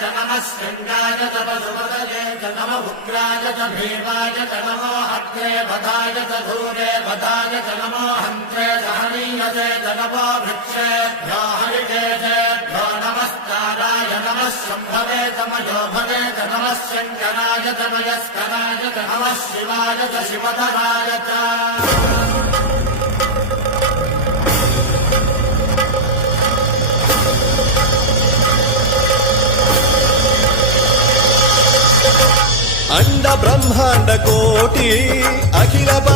च नमः शृङ्गाय च पशुपतये च नमः उग्राय च भीमाय च नमो अग्रे वधाय च धूरे वधाय च नमो हन्त्रे सहनीयसे च नमो वृक्षेभ्यो हरिकेशेभ्यो नमस्काराय नमः शम्भवे च मयोभवे च नमः शङ्कराय च मयस्कराय च नमः शिवाय च शिवधराय च अंड ब्रह्मांड कोटि अखिल परि